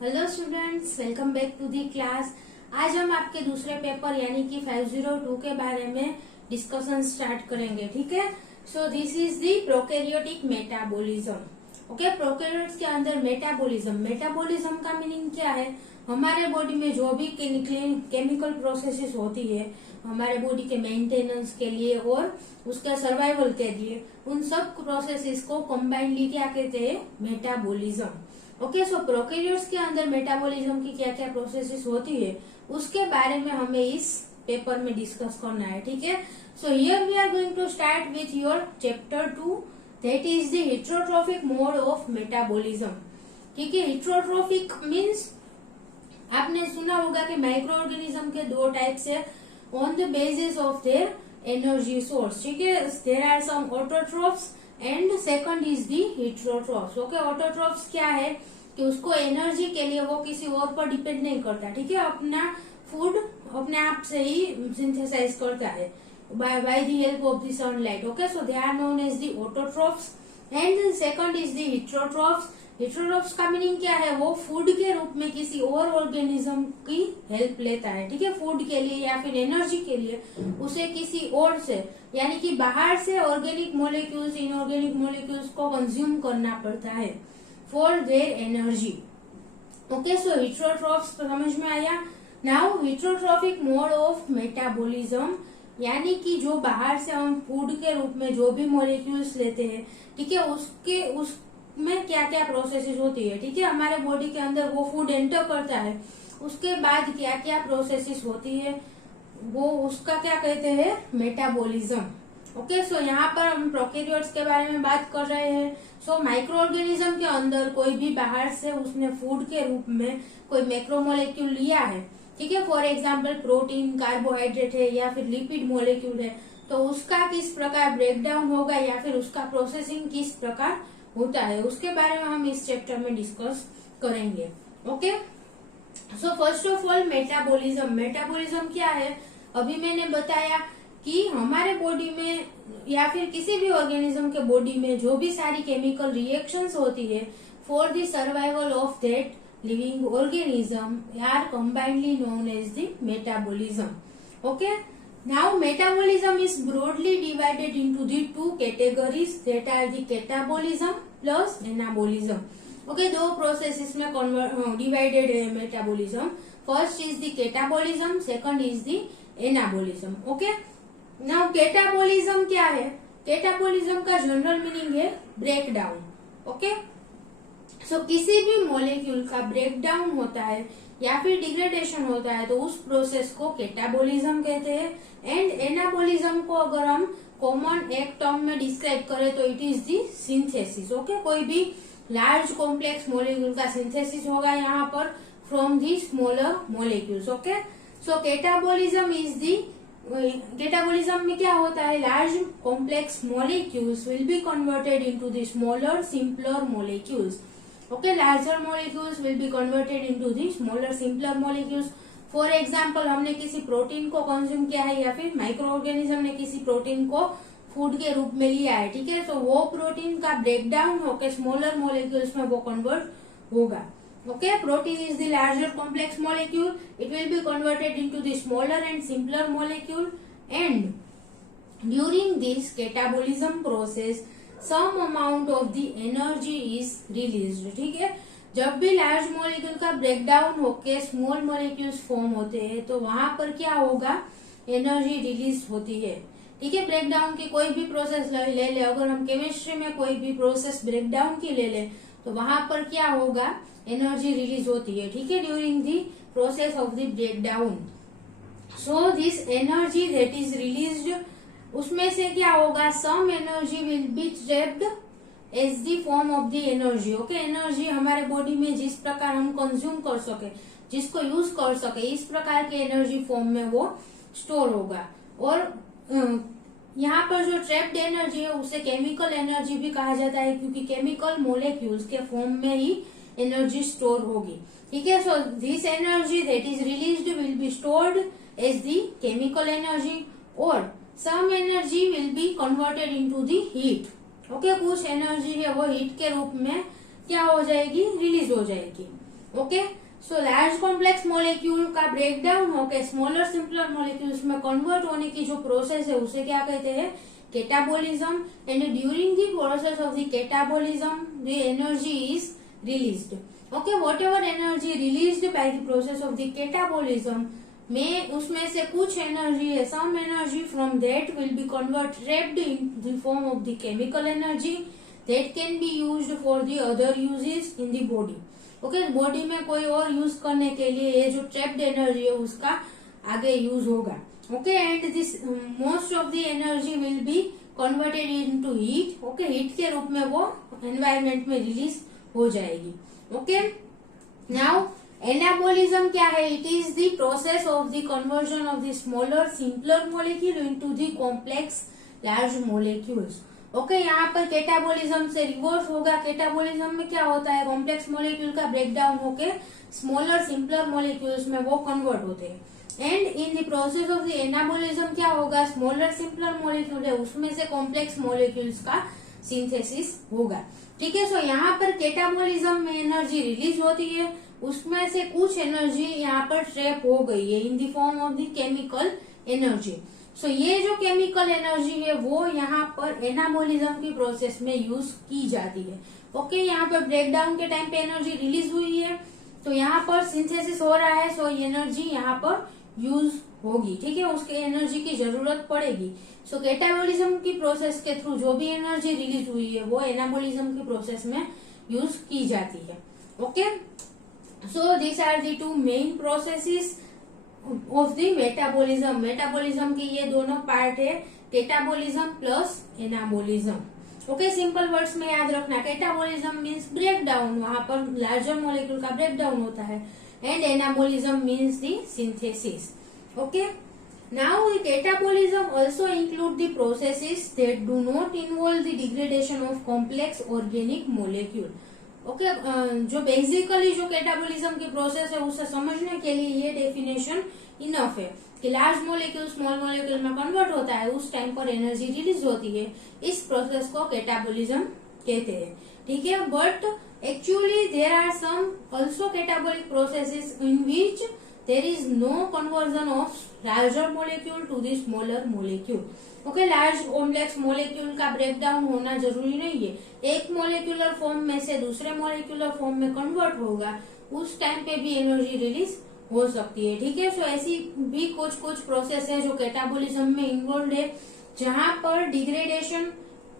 Hello students, welcome back to the class. आज हम आपके दूसरे पेपर यानी कि 502 के बारे में डिस्कशन स्टार्ट करेंगे। ठीक है। So this is the prokaryotic metabolism. Okay, prokaryotes के अंदर मेटाबॉलिज्म का मीनिंग क्या है? हमारे बॉडी में जो भी केमिकल प्रोसेसेस होती है हमारे बॉडी के मेंटेनेंस के लिए और उसके सर्वाइवल के लिए, उन सब प्रोसेसेस को कंबाइंडली क्या कहते हैं? मेटाबॉलिज्म। ओके, सो प्रोकैरियोट्स के अंदर मेटाबॉलिज्म की क्या क्या प्रोसेसेस होती है उसके बारे में हमें इस पेपर में डिस्कस करना है। ठीक है। So here we are going to start with your chapter 2, that is the heterotrophic mode of metabolism. ठीक है। हेटेरोट्रॉफिक मीन्स आपने सुना होगा कि माइक्रो ऑर्गेनिज्म के दो टाइप्स है on the basis of their energy source. ठीक है। There are some autotrophs and second is the heterotrophs. Okay, autotrophs क्या है कि उसको एनर्जी के लिए वो किसी और पर डिपेंड नहीं करता। ठीक है। अपना फूड अपने आप से ही सिंथेसाइज करता है by the help of the sunlight. Okay, so they are known as the autotrophs and second is the heterotrophs. Heterotrophs का मीनिंग क्या है? वो फूड के रूप में किसी और ऑर्गेनिज्म की हेल्प लेता है। ठीक है। फूड के लिए या फिर एनर्जी के लिए उसे किसी और से यानी कि बाहर से ऑर्गेनिक मोलिक्यूल्स इनऑर्गेनिक मोलिक्यूल्स को कंज्यूम करना पड़ता है for their energy. Okay, so heterotrophs समझ में आया। Now heterotrophic mode of metabolism यानी कि जो बाहर से हम फूड के रूप में जो भी मोलिक्यूल्स लेते हैं, ठीक है, उसमें क्या क्या प्रोसेसेस होती है। ठीक है। हमारे बॉडी के अंदर वो फूड एंटर करता है, उसके बाद क्या क्या प्रोसेसेस होती है वो उसका क्या कहते हैं? मेटाबॉलिज्म। ओके, सो यहाँ पर हम प्रोकैरियोट्स के बारे में बात कर रहे हैं। सो माइक्रो ऑर्गेनिज्म के अंदर कोई भी बाहर से उसने फूड के रूप में कोई मैक्रोमोलेक्यूल लिया है, ठीक है, फॉर एग्जाम्पल प्रोटीन, कार्बोहाइड्रेट है या फिर लिपिड मोलिक्यूल है, तो उसका किस प्रकार ब्रेकडाउन होगा या फिर उसका प्रोसेसिंग किस प्रकार होता है उसके बारे में हम इस चैप्टर में डिस्कस करेंगे। Okay, so first of all metabolism क्या है? अभी मैंने बताया कि हमारे बॉडी में या फिर किसी भी ऑर्गेनिज्म के बॉडी में जो भी सारी केमिकल रिएक्शंस होती है for the survival of that living organism are combinedly known as the metabolism. Okay, now metabolism is broadly divided into the two categories that are the catabolism plus anabolism. Okay, दो processes में divided है metabolism. First is the catabolism, second is the anabolism. Okay, now catabolism क्या है? Catabolism का general meaning है break down. Okay, so किसी भी molecule का ब्रेक डाउन होता है या फिर डिग्रेडेशन होता है तो उस प्रोसेस को कैटाबॉलिज्म कहते हैं। एंड एनाबॉलिज्म को अगर हम कॉमन एक टर्म में डिस्क्राइब करें तो it is the synthesis. Okay, कोई भी लार्ज कॉम्प्लेक्स मॉलिक्यूल का सिंथेसिस होगा यहाँ पर from the smaller molecules. Okay, so catabolism में क्या होता है? Large complex molecules will be converted into the smaller simpler molecules. Okay, larger molecules will be converted into the smaller simpler molecules. For example, हमने किसी protein को consume किया है या फिर माइक्रो ऑर्गेनिज्म ने किसी प्रोटीन को फूड के रूप में लिया है, ठीक है, तो वो प्रोटीन का ब्रेकडाउन होकर स्मॉलर मॉलिक्यूल्स में वो कन्वर्ट होगा। Okay, protein is the larger complex molecule. It will be converted into the smaller and simpler molecule, and during this catabolism process, some amount of the energy is released. ठीक है, जब भी large molecule का breakdown होके small molecules form होते हैं तो वहां पर क्या होगा? एनर्जी रिलीज होती है। ठीक है, ब्रेकडाउन की कोई भी प्रोसेस ले ले, अगर हम केमिस्ट्री में कोई भी प्रोसेस ब्रेकडाउन की ले ले तो वहां पर क्या होगा? एनर्जी रिलीज होती है। ठीक है, during the process of the breakdown. So this energy that is released, उसमें से क्या होगा? Some energy will be trapped as the form of the energy. Okay, energy हमारे बॉडी में जिस प्रकार हम कंज्यूम कर सके, जिसको यूज कर सके, इस प्रकार के एनर्जी फॉर्म में वो स्टोर होगा। और यहाँ पर जो ट्रैप्ड एनर्जी है उसे केमिकल एनर्जी भी कहा जाता है क्योंकि केमिकल मोलिक्यूल्स के फॉर्म में ही एनर्जी स्टोर होगी। ठीक है, so this energy that is released will be stored as the chemical energy और some energy will be converted into the heat. Okay, कुछ एनर्जी है वो हीट के रूप में क्या हो जाएगी? रिलीज हो जाएगी। Okay, so large complex molecule का ब्रेकडाउन होके स्मॉलर सिंपलर मॉलिक्यूल्स में कन्वर्ट होने की जो प्रोसेस है उसे क्या कहते हैं, catabolism. And during the process of the catabolism the energy is released. Okay, whatever energy released by the process of the catabolism में उसमें से कुछ एनर्जी है, some energy from that will be trapped in the form of the chemical energy that can be used for the other uses in the body. Okay, body में कोई और use करने के लिए ये जो ट्रैप्ड एनर्जी है उसका आगे यूज होगा. Okay, and this most of the energy will be converted into heat. Okay, heat के रूप में वो एनवायरमेंट में रिलीज हो जाएगी. ओके, नाउ एनाबोलिज्म क्या है, it is the process of the conversion of the smaller simpler molecule into the complex large molecules. Okay, यहाँ पर कैटाबोलिज्म से रिवर्स होगा. कैटाबोलिज्म में क्या होता है, कॉम्प्लेक्स मॉलिक्यूल का ब्रेकडाउन होके स्मॉलर सिंपलर मॉलिक्यूल्स में वो कन्वर्ट होते हैं. And in the process of the anabolism क्या होगा, स्मॉलर सिंपलर मॉलिक्यूल है उसमें से कॉम्प्लेक्स मॉलिक्यूल्स का सिंथेसिस होगा. ठीक है, सो यहाँ पर कैटाबोलिज्म में एनर्जी रिलीज होती है, उसमें से कुछ एनर्जी यहाँ पर ट्रैप हो गई है in the form of the chemical energy. So ये जो केमिकल एनर्जी है वो यहाँ पर एनाबोलिज्म की प्रोसेस में यूज की जाती है. ओके, यहाँ पर ब्रेकडाउन के टाइम पे एनर्जी रिलीज हुई है तो यहाँ पर सिंथेसिस हो रहा है, सो एनर्जी यहाँ पर यूज होगी. ठीक है, उसके एनर्जी की जरूरत पड़ेगी. सो कैटाबोलिज्म की प्रोसेस के थ्रू जो भी एनर्जी रिलीज हुई है वो एनाबोलिज्म की प्रोसेस में यूज की जाती है. Okay, so this are the two main processes of the metabolism. Metabolism के ये दोनों पार्ट है, catabolism plus anabolism. Okay, simple words में याद रखना, कैटाबोलिज्म मीन्स ब्रेक डाउन, वहां पर लार्जर मॉलिक्यूल का ब्रेक डाउन होता है. And anabolism means the synthesis. Okay, now the catabolism also include the processes that do not involve the degradation of complex organic molecule. Okay, जो basically जो catabolism की process है उसे समझने के लिए ये डेफिनेशन इनफ है कि लार्ज मॉलिक्यूल स्मॉल मॉलिक्यूल में कन्वर्ट होता है, उस टाइम पर एनर्जी रिलीज होती है, इस प्रोसेस को कैटाबोलिज्म कहते हैं. ठीक है, but actually there are some also catabolic processes in which there is no conversion of larger molecule to the smaller molecule. Okay, large complex molecule का ब्रेकडाउन होना जरूरी नहीं है, एक मॉलिक्यूलर फॉर्म में से दूसरे मॉलिक्यूलर फॉर्म में कन्वर्ट होगा, उस टाइम पे भी एनर्जी रिलीज हो सकती है. ठीक है, सो ऐसी भी कुछ प्रोसेस है जो कैटाबोलिज्म में इन्वॉल्व है जहां पर डिग्रेडेशन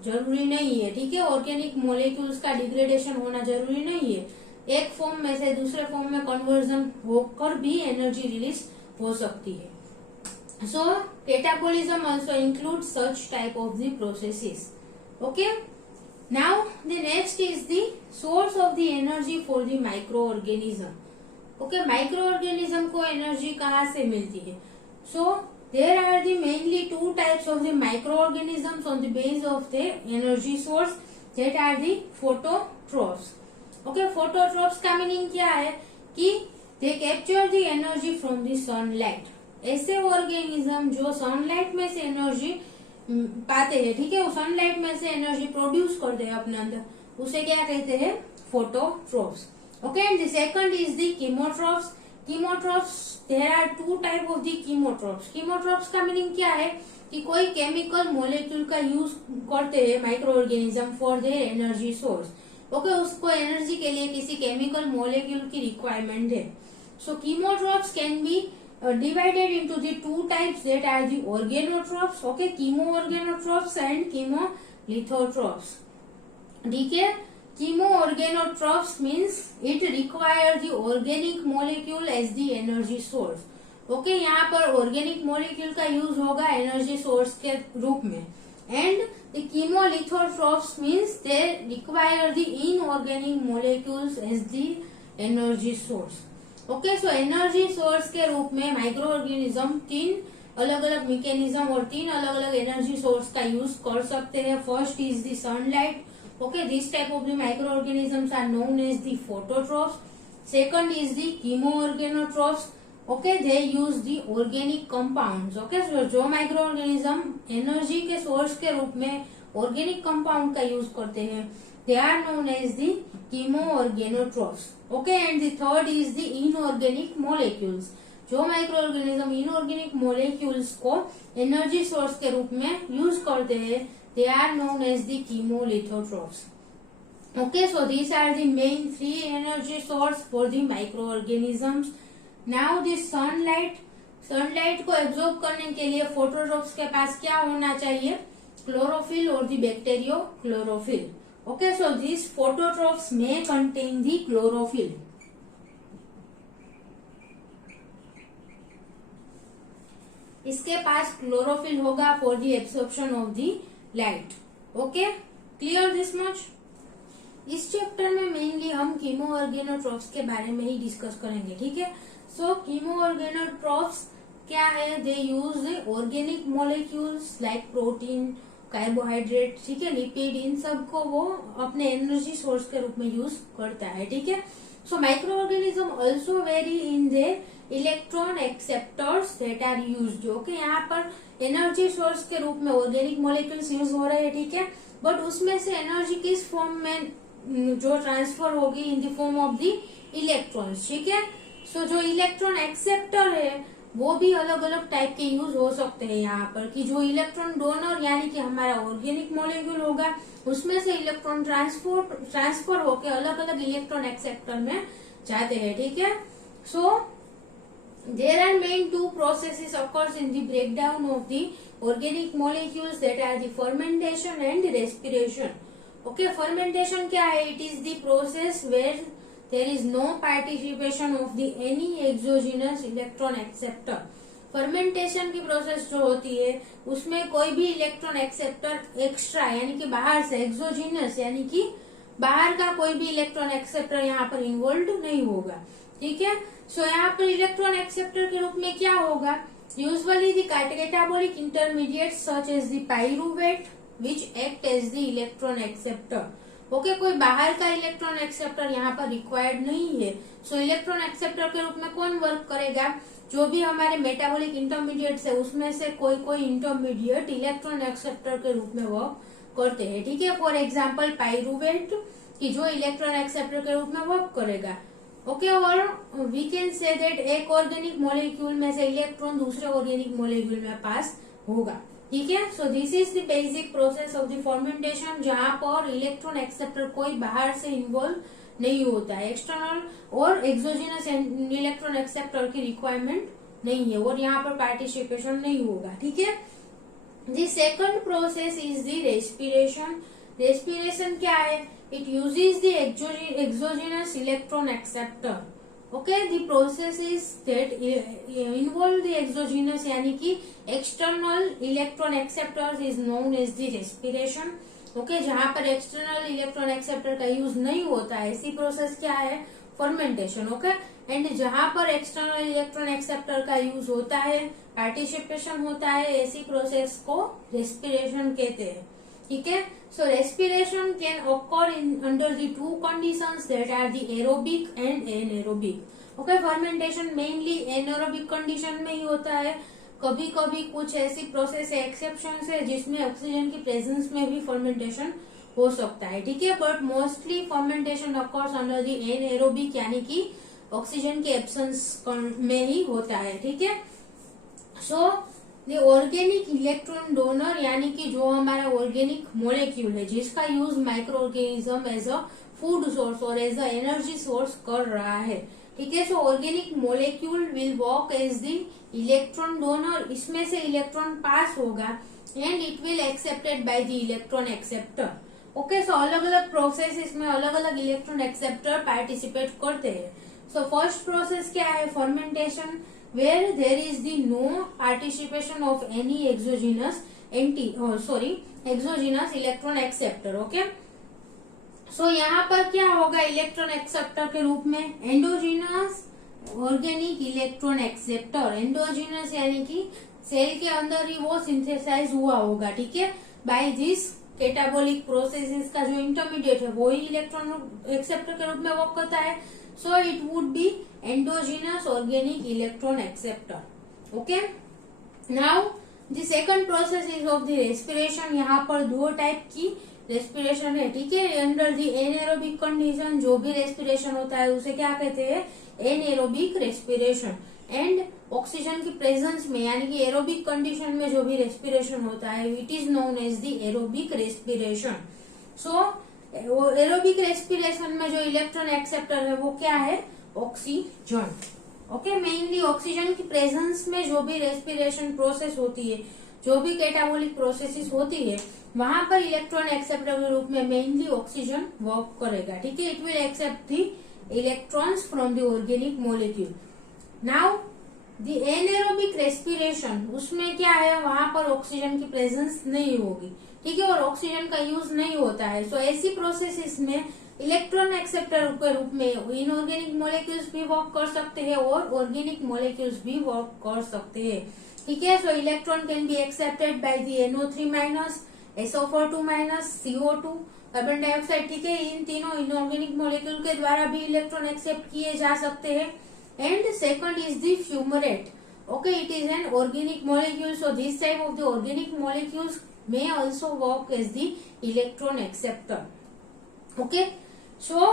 जरूरी नहीं है. ठीक है, ऑर्गेनिक मॉलिक्यूल्स का डिग्रेडेशन होना जरूरी नहीं है, एक फॉर्म में से दूसरे फॉर्म में कन्वर्जन होकर भी एनर्जी रिलीज हो सकती है. So catabolism also includes such type of the processes. Okay, now the next is the source of the energy for the microorganism. Okay, microorganism को energy कहाँ से मिलती है? So there are the mainly two types of the microorganisms on the base of the energy source, that are the phototrophs. Okay, phototrophs का meaning क्या है कि they capture the energy from the sunlight. ऐसे organism जो sunlight में से energy पाते हैं, ठीक है, वो सनलाइट में से एनर्जी प्रोड्यूस करते हैं अपने अंदर, उसे क्या कहते हैं, phototrophs. Okay, and the second is the chemotrophs. Chemotrophs, there are two type of the chemotrophs. Chemotrophs का मीनिंग क्या है कि कोई केमिकल मॉलिक्यूल का यूज करते हैं microorganism for their energy source. Okay, उसको एनर्जी के लिए किसी केमिकल मॉलिक्यूल की रिक्वायरमेंट है. So chemotrophs can be divided into the two types, that are the organotrophs. Okay, chemoorganotrophs and chemolithotrophs. ठीक है, chemoorganotrophs means it require the organic molecule as the energy source. Okay, यहाँ पर organic molecule का use होगा energy source के रूप में. And the chemolithotrophs means they require the inorganic molecules as the energy source. Okay, so energy source के रूप में माइक्रो ऑर्गेनिज्म तीन अलग अलग मैकेनिज्म और तीन अलग अलग एनर्जी सोर्स का यूज कर सकते हैं. First is the sunlight. Okay, this type of the microorganisms are known as the phototrophs. Second is the chemoorganotrophs. Okay, they use the organic compounds. Okay, जो microorganism energy के source के रूप में organic compound का use करते हैं they are known as the chemoorganotrophs. Okay, and the third is the inorganic molecules. जो micro organism inorganic molecules को एनर्जी सोर्स के रूप में यूज करते हैं, they are known as the chemolithotrophs. Okay, so these are the main three energy source for the microorganisms. Now the sunlight को absorb करने के लिए फोटोट्रोफ्स के पास क्या होना चाहिए? क्लोरोफिल और the bacterio chlorophyll. Okay, so these phototrophs may contain the chlorophyll. इसके पास क्लोरोफिल होगा for the absorption of the light. Okay, clear this much? इस चैप्टर में मेनली हम कीमोऑर्गेनोट्रॉफ्स के बारे में ही डिस्कस करेंगे. ठीक है. सो कीमोऑर्गेनोट्रॉफ्स क्या है? They use organic molecules like protein, carbohydrate, ठीक है, लिपिड, इन सब को वो अपने एनर्जी सोर्स के रूप में यूज करता है. ठीक है. So micro organism also very in their electron acceptors that are used. Okay, यहाँ पर एनर्जी सोर्स के रूप में ऑर्गेनिक मॉलिक्यूल्स यूज हो रहे हैं. ठीक है. बट उसमें से एनर्जी किस फॉर्म में जो ट्रांसफर होगी? इन the form of the electrons. ठीक है. सो जो इलेक्ट्रॉन एक्सेप्टर है वो भी अलग अलग टाइप के यूज हो सकते हैं यहाँ पर, कि जो इलेक्ट्रॉन डोनर यानी कि हमारा ऑर्गेनिक मॉलिक्यूल होगा उसमें से इलेक्ट्रॉन ट्रांसफर होकर अलग अलग इलेक्ट्रॉन एक्सेप्टर में जाते हैं. ठीक है. So there are main two processes occurs in the breakdown of the organic molecules, that are the fermentation and respiration. Okay, fermentation क्या है? It is the process where there is no participation of the any exogenous electron acceptor. Fermentation की process जो होती है उसमें कोई भी electron acceptor extra यानी कि बाहर से, एक्सोजीनस यानी कि बाहर का कोई भी इलेक्ट्रॉन एक्सेप्टर यहाँ पर इन्वॉल्व नहीं होगा. ठीक है. सो यहाँ पर इलेक्ट्रॉन एक्सेप्टर के रूप में क्या होगा? Usually the catabolic intermediate such as the pyruvate which act as the electron acceptor. Okay, कोई बाहर का इलेक्ट्रॉन एक्सेप्टर यहाँ पर रिक्वायर्ड नहीं है. सो इलेक्ट्रॉन एक्सेप्टर के रूप में कौन वर्क करेगा? जो भी हमारे मेटाबॉलिक इंटरमीडिएट्स है उसमें से कोई इंटरमीडिएट इलेक्ट्रॉन एक्सेप्टर के रूप में वर्क करते हैं. ठीक है. फॉर एग्जाम्पल पाइरुवेट की जो इलेक्ट्रॉन एक्सेप्टर के रूप में वर्क करेगा. ओके, और वी कैन से दैट एक ऑर्गेनिक मॉलिक्यूल में से इलेक्ट्रॉन दूसरे ऑर्गेनिक मॉलिक्यूल में पास होगा. ठीक है. So this is the basic process of the fermentation, जहां पर इलेक्ट्रॉन एक्सेप्टर कोई बाहर से इन्वॉल्व नहीं होता है. एक्सटर्नल और एक्सोजिनस इलेक्ट्रॉन एक्सेप्टर की रिक्वायरमेंट नहीं है और यहाँ पर पार्टिसिपेशन नहीं होगा. ठीक है. The second process is the respiration. Respiration क्या है? It uses the exogenous electron acceptor. Okay, the process is that involve the exogenous यानी कि external electron acceptors is known as the respiration. Okay, जहाँ पर external electron acceptor का use नहीं होता है ऐसी प्रोसेस क्या है? फर्मेंटेशन. ओके, एंड जहाँ पर external electron acceptor का यूज होता है, पार्टिसिपेशन होता है, ऐसी प्रोसेस को रेस्पिरेशन कहते हैं. ठीक है. So respiration can occur under the two conditions, that are the aerobic and anaerobic. Okay, fermentation mainly anaerobic condition में ही होता है. कभी कभी कुछ ऐसी प्रोसेस है, एक्सेप्शन है, जिसमें ऑक्सीजन की प्रेजेंस में भी फर्मेंटेशन हो सकता है. ठीक है. But mostly fermentation occurs under the anaerobic यानी कि ऑक्सीजन के एब्सेंस में ही होता है. ठीक है. So the organic electron donor यानी कि जो हमारा ऑर्गेनिक मोलिक्यूल है जिसका use microorganism as a food source और एज अ एनर्जी सोर्स कर रहा है. ठीक है. So organic molecule will work as the electron donor. इसमें से इलेक्ट्रॉन पास होगा and it will accepted by the electron acceptor. Okay, so अलग अलग प्रोसेस इसमें अलग अलग इलेक्ट्रॉन एक्सेप्टर पार्टिसिपेट करते हैं. सो फर्स्ट प्रोसेस क्या है? Fermentation, where there is the no participation of any exogenous exogenous electron acceptor. Okay, so यहाँ पर क्या होगा? इलेक्ट्रॉन एक्सेप्टर के रूप में endogenous organic electron acceptor. Endogenous यानी कि सेल के अंदर ही वो सिंथेसाइज हुआ होगा. ठीक है. बाय दिस कैटाबोलिक प्रोसेसेस का जो इंटरमीडिएट है वो ही इलेक्ट्रॉन एक्सेप्टर के रूप में वर्क करता है. So it would be endogenous organic electron acceptor. Okay. Now the second process is of the respiration. यहाँ पर दो टाइप की रेस्पिरेशन है, ठीक है। अंडर दी एनएरोबिक कंडीशन जो भी रेस्पिरेशन होता है उसे क्या कहते हैं, एनएरोबिक रेस्पिरेशन। एंड ऑक्सीजन की प्रेजेंस में यानी कि एरोबिक कंडीशन में जो भी रेस्पिरेशन होता है it is known as the aerobic respiration. So aerobic respiration में जो इलेक्ट्रॉन एक्सेप्टर है वो क्या है, ऑक्सीजन। ओके, मेनली ऑक्सीजन की प्रेजेंस में जो भी रेस्पिरेशन प्रोसेस होती है, जो भी कैटाबोलिक प्रोसेसेस होती है, वहां पर इलेक्ट्रॉन एक्सेप्टर के रूप में मेनली ऑक्सीजन वर्क करेगा, ठीक है। It will accept the electrons from the organic molecule. Now the anaerobic respiration, उसमें क्या है, वहां पर ऑक्सीजन की प्रेजेंस नहीं होगी, ठीक है, और ऑक्सीजन का यूज नहीं होता है। सो ऐसी प्रोसेसेस में इलेक्ट्रॉन एक्सेप्टर के रूप में इनऑर्गेनिक मॉलिक्यूल्स भी वर्क कर सकते हैं और ऑर्गेनिक मॉलिक्यूल्स भी वर्क कर सकते हैं, ठीक है। सो electron can be accepted by the NO3-, SO4-, CO2, carbon dioxide, ठीक है। इन तीनों इनऑर्गेनिक मॉलिक्यूल के द्वारा भी इलेक्ट्रॉन एक्सेप्ट किए जा सकते हैं। And second is the fumarate. Okay, it is an organic molecule, so this type of the organic molecules may also work as the electron acceptor. Okay, so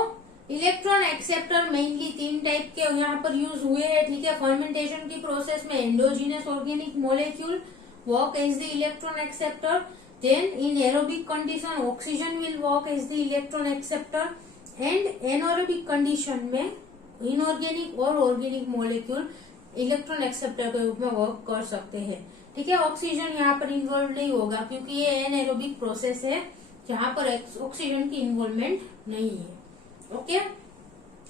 electron acceptor mainly 3 type के यहाँ पर use हुए हैं, ठीक है। Fermentation की process में endogenous organic molecule work as the electron acceptor. Then in aerobic condition oxygen will work as the electron acceptor. And anaerobic condition में इनऑर्गेनिक और ऑर्गेनिक मॉलिक्यूल इलेक्ट्रॉन एक्सेप्टर के रूप में वर्क कर सकते हैं, ठीक है। ऑक्सीजन यहाँ पर इन्वॉल्व नहीं होगा क्योंकि ये एनएरोबिक प्रोसेस है जहाँ पर ऑक्सीजन की इन्वॉल्वमेंट नहीं है। ओके,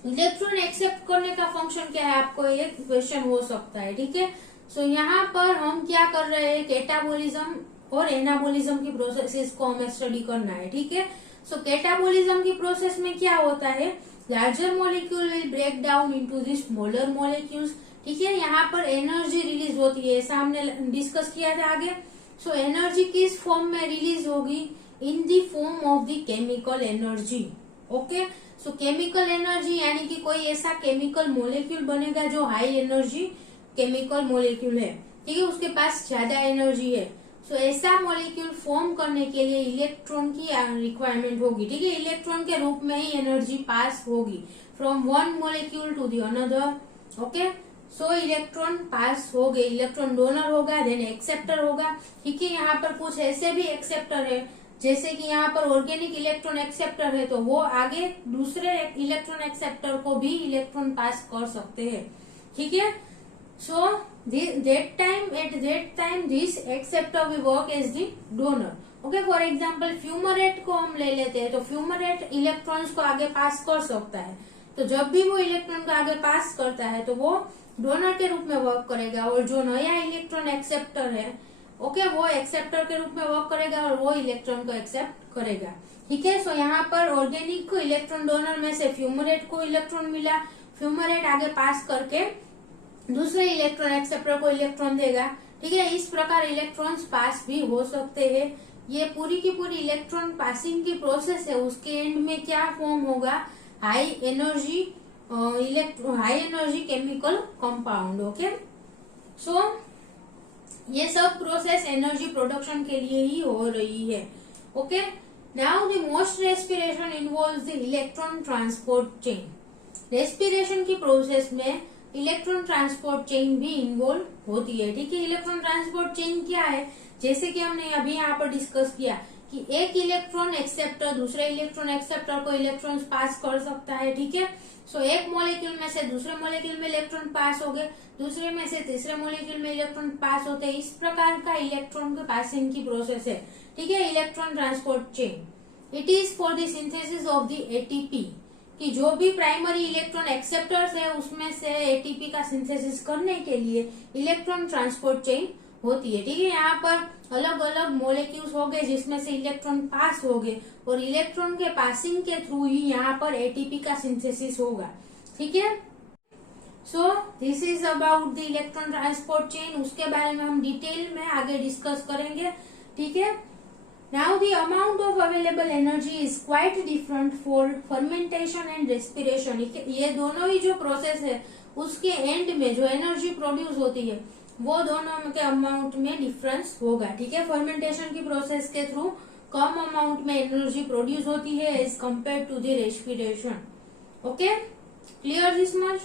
इलेक्ट्रॉन एक्सेप्ट करने का फंक्शन क्या है, आपको एक क्वेश्चन हो सकता है, ठीक है। सो यहाँ पर हम क्या कर रहे हैं, कैटाबोलिज्म और एनाबोलिज्म की प्रोसेसेस को हमें स्टडी करना है, ठीक है। सो कैटाबोलिज्म की प्रोसेस में क्या होता है, larger molecule will break down into the smaller molecules, ठीक है। यहाँ पर एनर्जी रिलीज होती है, ऐसा हमने डिस्कस किया था आगे। सो एनर्जी किस फॉर्म में रिलीज होगी, इन the form of the chemical energy. Okay, so chemical energy यानी कि कोई ऐसा केमिकल मॉलिक्यूल बनेगा जो हाई एनर्जी केमिकल मॉलिक्यूल है, ठीक है, उसके पास ज्यादा एनर्जी है। सो ऐसा मॉलिक्यूल फॉर्म करने के लिए इलेक्ट्रॉन की रिक्वायरमेंट होगी, ठीक है। इलेक्ट्रॉन के रूप में ही एनर्जी पास होगी from one molecule to the another. Okay, so electron pass हो गए, इलेक्ट्रॉन डोनर होगा, देन एक्सेप्टर होगा, ठीक है। यहाँ पर कुछ ऐसे भी एक्सेप्टर है, जैसे कि यहाँ पर ऑर्गेनिक इलेक्ट्रॉन एक्सेप्टर है तो वो आगे दूसरे इलेक्ट्रॉन एक्सेप्टर को भी इलेक्ट्रॉन पास कर सकते हैं, ठीक है। So at that time this acceptor will work as the donor. Okay, for example fumarate को हम ले लेते हैं तो फ्यूमरेट इलेक्ट्रॉन्स को आगे पास कर सकता है, तो जब भी वो इलेक्ट्रॉन को आगे पास करता है तो वो डोनर के रूप में वर्क करेगा, और जो नया इलेक्ट्रॉन एक्सेप्टर है, ओके, वो एक्सेप्टर के रूप में वर्क करेगा और वो इलेक्ट्रॉन को एक्सेप्ट करेगा, ठीक है। सो यहाँ पर ऑर्गेनिक को इलेक्ट्रॉन डोनर में से फ्यूमरेट को इलेक्ट्रॉन मिला, फ्यूमरेट आगे पास करके दूसरे इलेक्ट्रॉन एक्सेप्टर को इलेक्ट्रॉन देगा, ठीक है। इस प्रकार इलेक्ट्रॉन्स पास भी हो सकते हैं। ये पूरी की पूरी इलेक्ट्रॉन पासिंग की प्रोसेस है, उसके एंड में क्या फॉर्म होगा, high energy chemical compound. Okay, so ये सब प्रोसेस एनर्जी प्रोडक्शन के लिए ही हो रही है। Okay, now the most respiration involves the electron transport chain. Respiration की प्रोसेस में इलेक्ट्रॉन ट्रांसपोर्ट चेन भी इन्वॉल्व होती है, ठीक है। इलेक्ट्रॉन ट्रांसपोर्ट चेन क्या है, जैसे कि हमने अभी यहाँ पर डिस्कस किया कि एक इलेक्ट्रॉन एक्सेप्टर दूसरे इलेक्ट्रॉन एक्सेप्टर को इलेक्ट्रॉन्स पास कर सकता है, ठीक है। सो एक मॉलिक्यूल में से दूसरे मॉलिक्यूल में इलेक्ट्रॉन पास हो गए, दूसरे में से तीसरे मॉलिक्यूल में इलेक्ट्रॉन पास होते हैं। इस प्रकार का इलेक्ट्रॉन के पासिंग की प्रोसेस है, ठीक है, electron transport chain. It is for the synthesis of the ATP, कि जो भी प्राइमरी इलेक्ट्रॉन एक्सेप्टर्स है उसमें से एटीपी का सिंथेसिस करने के लिए इलेक्ट्रॉन ट्रांसपोर्ट चेन होती है, ठीक है। यहाँ पर अलग अलग मॉलिक्यूल्स हो गए जिसमें से इलेक्ट्रॉन पास हो गए, और इलेक्ट्रॉन के पासिंग के थ्रू ही यहाँ पर एटीपी का सिंथेसिस होगा, ठीक है। So this is about the electron transport chain. उसके बारे में हम डिटेल में आगे डिस्कस करेंगे, ठीक है। Now the amount of available energy is quite different for fermentation and respiration. ये दोनों ही जो प्रोसेस है उसके एंड में जो एनर्जी प्रोड्यूस होती है वो दोनों के अमाउंट में डिफरेंस होगा, ठीक है। फर्मेंटेशन की प्रोसेस के थ्रू कम अमाउंट में एनर्जी प्रोड्यूस होती है as compare to the respiration. Okay, clear this much?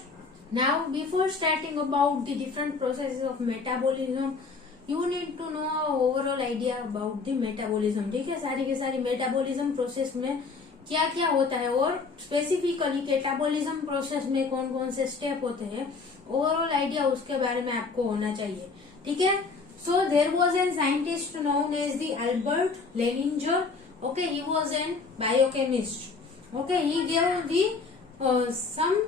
Now before starting about the different processes of metabolism, you need to know overall idea about the metabolism. ठीक है, सारी की सारी metabolism process में क्या क्या होता है और स्पेसिफिकली कैटाबॉलिज्म प्रोसेस में कौन कौन से स्टेप होते हैं, ओवरऑल आइडिया उसके बारे में आपको होना चाहिए। ठीक है, so there was an scientist known as the Albert Lehninger. Okay, he was an biochemist. Okay, he gave the some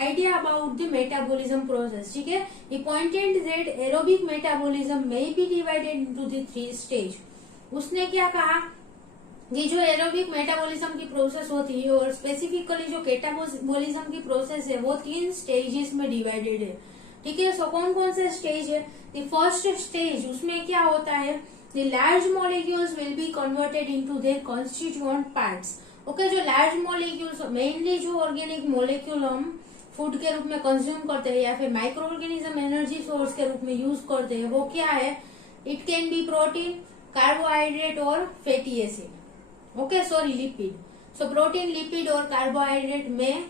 idea about the metabolism process. ठीक है, he pointed that aerobic metabolism may be divided into the 3 stage. उसने क्या कहा कि जो aerobic metabolism की process होती है और स्पेसिफिकली जो कैटाबॉलिज्म की प्रोसेस है वो 3 स्टेजेस में डिवाइडेड है। ठीक है, सो कौन कौन से स्टेज है? द फर्स्ट स्टेज, उसमें क्या होता है, the large molecules will be converted into their constituent parts. Okay, जो लार्ज मॉलिक्यूल्स, मेनली जो ऑर्गेनिक मॉलिक्यूल हम फूड के रूप में कंज्यूम करते हैं या फिर माइक्रो ऑर्गेनिज्म एनर्जी सोर्स के रूप में यूज करते हैं, वो क्या है? It can be protein, carbohydrate और fatty acid. Okay, sorry, lipid. So protein, lipid और कार्बोहाइड्रेट में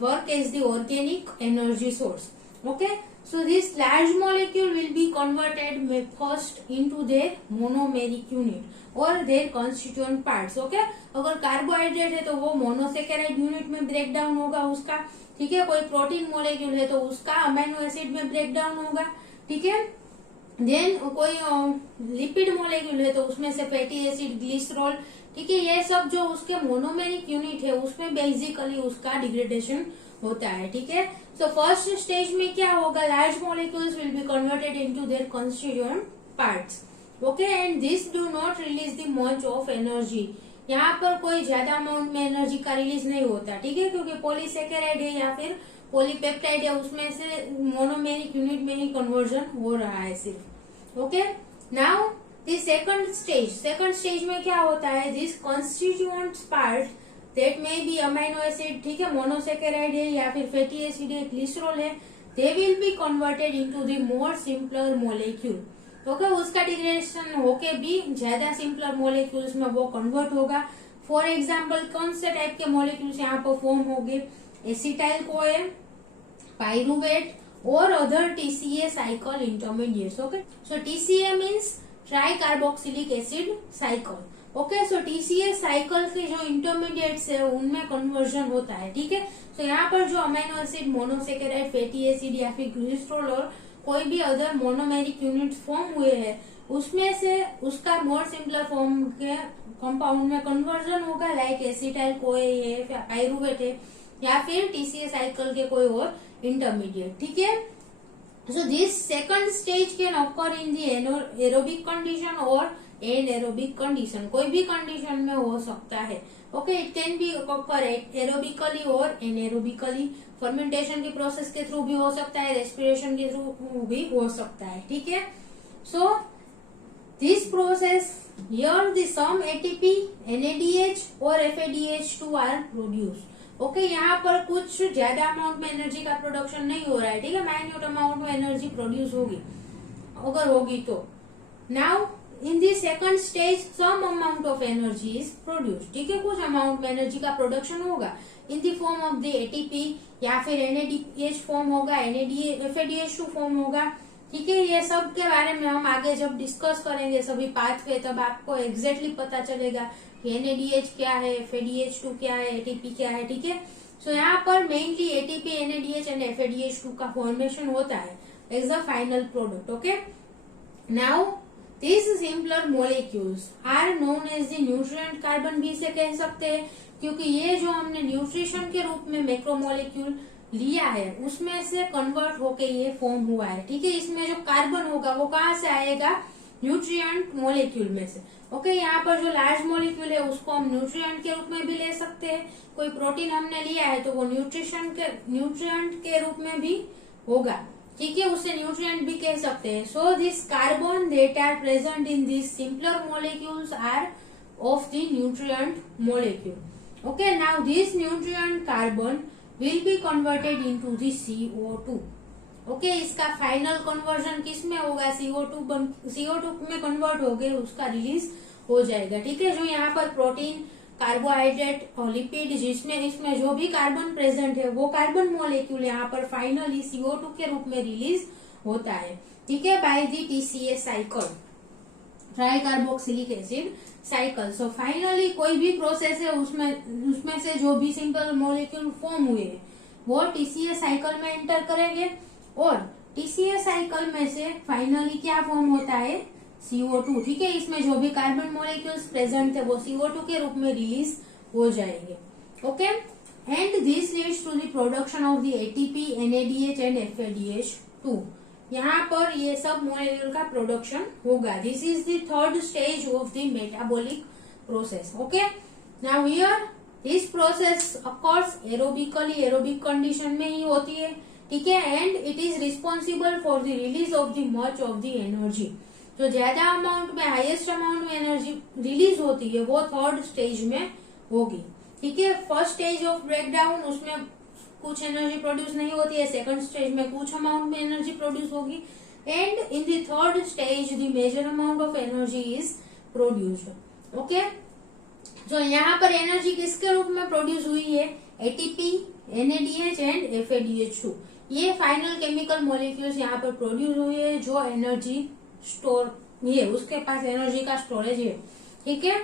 work as the organic energy source. Okay, so this large molecule will be converted first into their monomeric unit or their constituent parts. Okay, अगर carbohydrate है तो वो monosaccharide unit में break down होगा उसका। ठीक है, कोई प्रोटीन मोलेक्यूल है तो उसका अमीनो एसिड में ब्रेक डाउन होगा। ठीक है, देन कोई लिपिड मोलेक्यूल है तो उसमें से फैटी एसिड, ग्लिसरॉल, ठीक है, ये सब जो उसके मोनोमेरिक यूनिट है उसमें बेसिकली उसका डिग्रेडेशन होता है। ठीक है, सो फर्स्ट स्टेज में क्या होगा, large molecules will be converted into their constituent parts. Okay, and this do not release the much of energy. यहाँ पर कोई ज्यादा अमाउंट में एनर्जी का रिलीज नहीं होता। ठीक है, क्योंकि पॉलीसेकेराइड है या फिर पॉलीपेप्टाइड है, उसमें से मोनोमेरिक यूनिट में ही कन्वर्जन हो रहा है सिर्फ। Okay, now the second stage में क्या होता है, this constituents part that may be amino acid, ठीक है, मोनोसेकेराइड है या फिर फैटी एसिड है, ग्लिसरॉल है, they will be converted into the more simpler molecule. Okay, उसका डिग्रेडेशन होके भी ज्यादा सिंपलर मोलेक्यूल्स में वो कन्वर्ट होगा। फॉर एग्जाम्पल, कौन से टाइप के मोलेक्यूल्स यहाँ पर फॉर्म होंगे? एसिटाइल कोए, पाइरुवेट और other TCA cycle intermediates. Okay, so TCA means tri carboxylic acid cycle. Okay, so TCA cycle के जो इंटरमीडिएट्स है उनमें कन्वर्जन होता है। ठीक है, सो यहाँ पर जो amino acid, monosaccharide, fatty acid या फिर ग्लिसरॉल और कोई भी अदर मोनोमेरिक यूनिट फॉर्म हुए हैं उसमें से उसका मोर सिंपलर फॉर्म के कंपाउंड में कन्वर्जन होगा, लाइक एसिटाइल कोए है, पाइरुवेट है या फिर टीसीए साइकिल के कोई और इंटरमीडिएट। ठीक है, so this second stage can occur in the aerobic condition or anaerobic condition. कोई भी कंडीशन में हो सकता है। Okay, it can B occur aerobically और एनएरोबिकली। फर्मेंटेशन की प्रोसेस के थ्रू भी हो सकता है, रेस्पिरेशन के थ्रू भी हो सकता है। ठीक है, so this process here the some ATP, NADH और FADH2 are produced. ओके, यहाँ पर कुछ ज्यादा अमाउंट में एनर्जी का प्रोडक्शन नहीं हो रहा है। ठीक है, माइन्यूट अमाउंट में एनर्जी प्रोड्यूस होगी अगर होगी तो। Now in the second stage some amount of energy is produce. ठीक है, कुछ अमाउंट में एनर्जी का प्रोडक्शन होगा in the form of the ATP या फिर NADH फॉर्म होगा, FADH2 फॉर्म होगा। ठीक है, ये सब के बारे में हम आगे जब डिस्कस करेंगे सभी पाथवे, तब आपको एग्जैक्टली पता चलेगा NADH क्या है, FADH2 क्या है, ATP क्या है। ठीक है, सो यहाँ पर mainly ATP, NADH and FADH2 का फॉर्मेशन होता है as the final product. Okay, now this simpler molecules are known as the nutrient carbon भी इसे कह सकते हैं, क्योंकि ये जो हमने न्यूट्रिशन के रूप में मैक्रोमोलिक्यूल लिया है उसमें से कन्वर्ट होके ये फॉर्म हुआ है। ठीक है, इसमें जो कार्बन होगा वो कहाँ से आएगा? न्यूट्रिएंट मोलिक्यूल में से। ओके, यहाँ पर जो लार्ज मोलिक्यूल है उसको हम न्यूट्रिएंट के रूप में भी ले सकते हैं। कोई प्रोटीन हमने लिया है तो वो न्यूट्रिएंट के रूप में भी होगा। ठीक है, उसे न्यूट्रिएंट भी कह सकते हैं। So this carbon that are present in this simpler molecules are of the nutrient molecule. Okay, now this nutrient carbon will be converted into the CO2. Okay, इसका फाइनल कन्वर्जन किस में होगा? CO2 में convert हो गए, उसका release हो जाएगा। ठीक है, जो यहाँ पर प्रोटीन, कार्बोहाइड्रेट और लिपिड जिसमें इसमें जो भी कार्बन प्रेजेंट है वो कार्बन मॉलिक्यूल यहाँ पर फाइनली CO2 के रूप में रिलीज होता है। ठीक है, by the TCA cycle, try carboxylic acid cycle. So finally कोई भी प्रोसेस है उसमें से जो भी सिंपल मॉलिक्यूल फॉर्म हुए हैं वो TCA साइकिल में एंटर करेंगे और TCA साइकिल में से फाइनली क्या फॉर्म होता है, CO2। ठीक है, इसमें जो भी कार्बन मॉलिक्यूल्स प्रेजेंट थे वो CO2 के रूप में रिलीज हो जाएंगे। Okay, and this leads to the production of the ATP, NADH and FADH2। यहाँ पर ये सब मॉलिक्यूल का प्रोडक्शन होगा। This is the third stage of the metabolic process. Okay, now here this process of course aerobically, aerobic condition में ही होती है। ठीक है, and it is responsible for the release of the much of the energy. जो ज्यादा amount में, highest amount में एनर्जी रिलीज होती है वो थर्ड स्टेज में होगी। ठीक है, फर्स्ट स्टेज ऑफ ब्रेकडाउन उसमें कुछ एनर्जी प्रोड्यूस नहीं होती है, सेकंड स्टेज में कुछ अमाउंट में एनर्जी प्रोड्यूस होगी, and in the third stage the major amount of energy is produced. Okay, जो यहाँ पर एनर्जी किसके रूप में प्रोड्यूस हुई है, ATP, NADH एंड FADH2। ये फाइनल केमिकल मॉलिक्यूल्स यहाँ पर प्रोड्यूस हुए हैं जो एनर्जी स्टोर ये उसके पास एनर्जी का स्टोरेज है। ठीक है,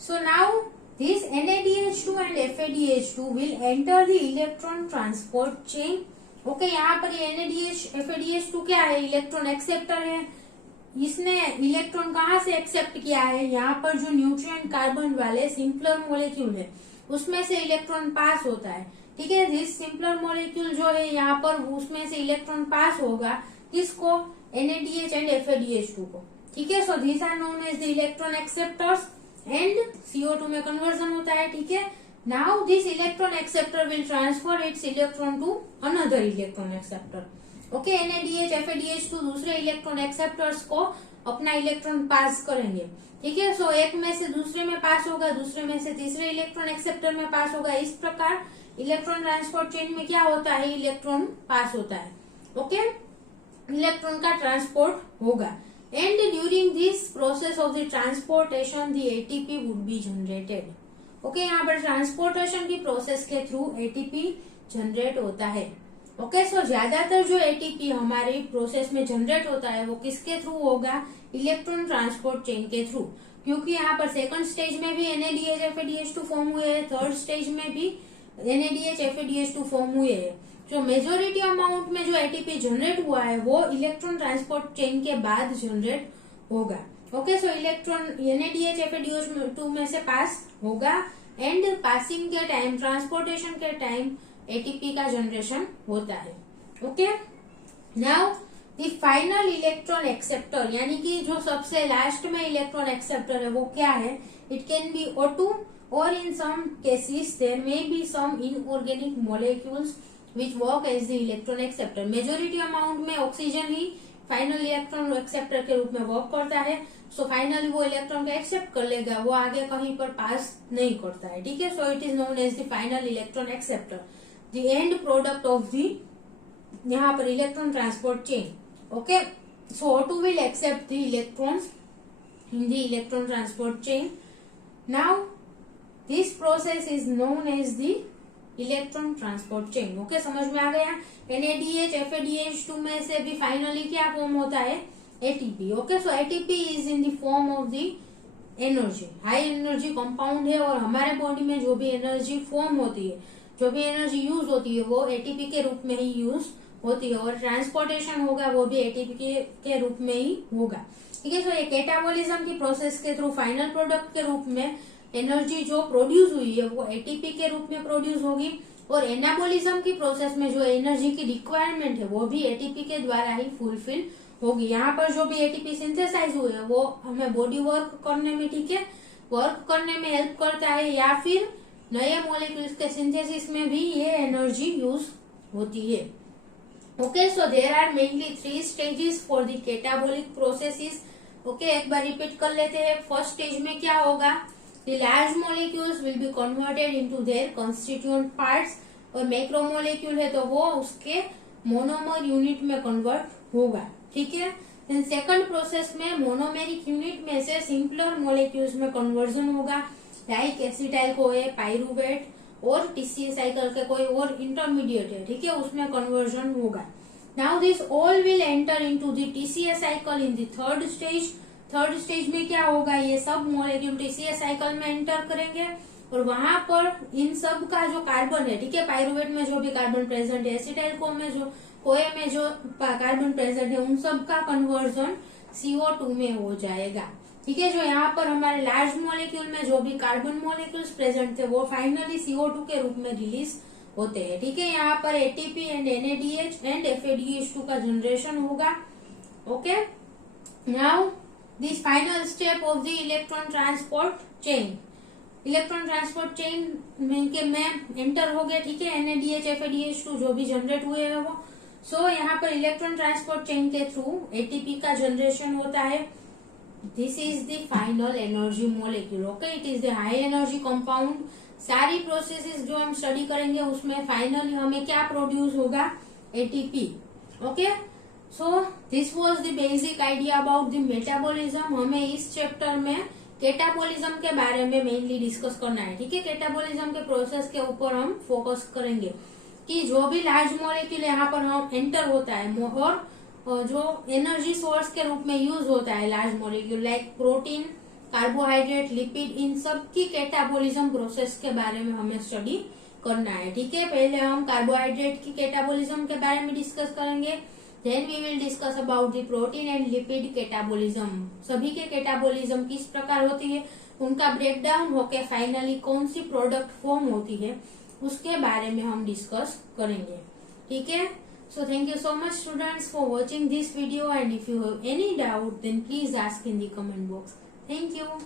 so now this NADH2 and FADH2 will enter the electron transport chain. Okay, यहाँ पर ये NADH, FADH2 क्या है, इलेक्ट्रॉन एक्सेप्टर है। इसने इलेक्ट्रॉन कहाँ से एक्सेप्ट किया है, यहाँ पर जो न्यूट्रिएंट कार्बन वाले सिंपलर मॉलिक्यूल है उसमें से इलेक्ट्रॉन पास होता है। ठीक है, दिस सिंपलर मॉलिक्यूल जो है यहाँ पर उसमें से इलेक्ट्रॉन पास होगा किसको, NADH एंड FADH2 को। ठीक है, so these are known as the electron acceptors and CO2 में कन्वर्जन होता है। ठीक है, now this electron acceptor will transfer its electron to another electron acceptor. Okay, NADH, FADH2 दूसरे इलेक्ट्रॉन एक्सेप्टर्स को अपना इलेक्ट्रॉन पास करेंगे। ठीक है, सो एक में से दूसरे में पास होगा, दूसरे में से तीसरे इलेक्ट्रॉन एक्सेप्टर में पास होगा। इस प्रकार इलेक्ट्रॉन ट्रांसपोर्ट चेन में क्या होता है, इलेक्ट्रॉन पास होता है। ओके, इलेक्ट्रॉन का ट्रांसपोर्ट होगा, and during this process of the transportation the ATP would be generated. Okay, यहाँ पर ट्रांसपोर्टेशन की प्रोसेस के थ्रू ATP जनरेट होता है। ओके, सो ज्यादातर जो ATP हमारी प्रोसेस में जनरेट होता है वो किसके थ्रू होगा, इलेक्ट्रॉन ट्रांसपोर्ट चेन के थ्रू, क्योंकि यहाँ पर सेकंड स्टेज में भी NADH, FADH2 फॉर्म हुए हैं, थर्ड स्टेज में भी NADH, FADH2 फॉर्म हुए हैं। जो मेजोरिटी अमाउंट में जो ATP जनरेट हुआ है वो इलेक्ट्रॉन ट्रांसपोर्ट चेन के बाद जनरेट होगा। Okay, so electron NADH, FADH2 में से पास होगा, एंड पासिंग के टाइम, ट्रांसपोर्टेशन के टाइम ATP का जनरेशन होता है। Okay, now the final electron acceptor, यानी कि जो सबसे लास्ट में इलेक्ट्रॉन एक्सेप्टर है वो क्या है, इट कैन बी O2 और in some cases there may be some inorganic molecules which work as the electron acceptor। Majority amount में ऑक्सीजन ही फाइनल इलेक्ट्रॉन एक्सेप्टर के रूप में वर्क करता है। सो फाइनली वो इलेक्ट्रॉन को एक्सेप्ट कर लेगा, वो आगे कहीं पर पास नहीं करता है। ठीक है, so it is known as the final electron acceptor, the end product of the यहाँ पर electron transport chain. Okay, so O2 will accept the electrons in the electron transport chain. Now this process is known as the electron transport chain. Okay, समझ में आ गया। NADH, FADH2 में से भी finally क्या form होता है, ATP। Okay, so ATP is in the form of the energy, high energy compound है, और हमारे बॉडी में जो भी एनर्जी फॉर्म होती है, जो भी एनर्जी यूज होती है वो ATP के रूप में ही यूज होती है, और ट्रांसपोर्टेशन होगा वो भी ATP के रूप में ही होगा। ठीक है, सो ये कैटाबोलिज्म की प्रोसेस के थ्रू फाइनल प्रोडक्ट के रूप में एनर्जी जो प्रोड्यूस हुई है वो ATP के रूप में प्रोड्यूस होगी, और एनाबोलिज्म की प्रोसेस में जो एनर्जी की रिक्वायरमेंट है वो भी ATP के द्वारा ही फुलफिल होगी। यहाँ पर जो भी ATP सिंथेसाइज हुए हैं वो हमें बॉडी वर्क करने में, ठीक है, वर्क करने में हेल्प करता है, या फिर नए मॉलिक्यूल्स के सिंथेसिस में भी ये एनर्जी यूज होती है। Okay, so there are mainly 3 stages for the catabolic processes. Okay, एक बार रिपीट कर लेते हैं। फर्स्ट स्टेज में क्या होगा, the large molecules will be converted into their constituent parts, और मैक्रोमोलेक्यूल है तो वो उसके मोनोमर यूनिट में कन्वर्ट होगा। ठीक है, देन सेकंड प्रोसेस में मोनोमेरिक यूनिट में से सिंपलर मॉलिक्यूल्स में कन्वर्जन होगा, लाइक एसिटाइल को है पाइरुवेट और टीसीए साइकिल के कोई और इंटरमीडिएट है, ठीक है, उसमें कन्वर्जन होगा। Now this all will enter into the TCA cycle in the third stage. Third stage में क्या होगा, ये सब मॉलिक्यूल टीसीए साइकिल में एंटर करेंगे और वहां पर इन सब का जो कार्बन है, ठीक है, पाइरुवेट में जो भी कार्बन प्रेजेंट है, एसिटाइल को में जो कोए में जो कार्बन प्रेजेंट है, उन सब का कन्वर्जन CO2 में हो जाएगा, ठीक है। जो यहाँ पर हमारे लार्ज मॉलिक्यूल में जो भी कार्बन मॉलिक्यूल्स प्रेजेंट थे वो फाइनली CO2 के रूप में रिलीज होते हैं, ठीक है। यहाँ पर ATP and NADH and FADH2 का जनरेशन होगा। Okay, now this final step of the electron transport chain. Electron transport chain में एंटर हो गया, ठीक है, NADH FADH2 जो भी जनरेट हुए हैं वो। सो यहाँ पर इलेक्ट्रॉन ट्रांसपोर्ट चेन के थ्रू ATP का जनरेशन होता है। This is the final energy molecule. Okay, it is the high energy compound. सारी प्रोसेसेस जो हम स्टडी करेंगे उसमें फाइनली हमें क्या प्रोड्यूस होगा, ATP। Okay, so this was the basic idea about the metabolism. हमें इस चैप्टर में कैटाबॉलिज्म के बारे में मेनली डिस्कस करना है, ठीक है। कैटाबॉलिज्म के प्रोसेस के ऊपर हम फोकस करेंगे कि जो भी लार्ज मॉलिक्यूल यहाँ पर हम एंटर होता है और जो एनर्जी सोर्स के रूप में यूज होता है large molecule like protein, carbohydrate, lipid, इन सब की कैटाबॉलिज्म प्रोसेस के बारे में हमें स्टडी करना है, ठीक है। पहले हम कार्बोहाइड्रेट की कैटाबॉलिज्म के बारे में डिस्कस करेंगे, then we will discuss about the protein and lipid catabolism. सभी के कैटाबॉलिज्म किस प्रकार होती है, उनका ब्रेकडाउन होके फाइनली कौन सी प्रोडक्ट फॉर्म होती है, उसके बारे में हम डिस्कस करेंगे, ठीक है। So thank you so much students for watching this video, and if you have any doubt then please ask in the comment box. Thank you.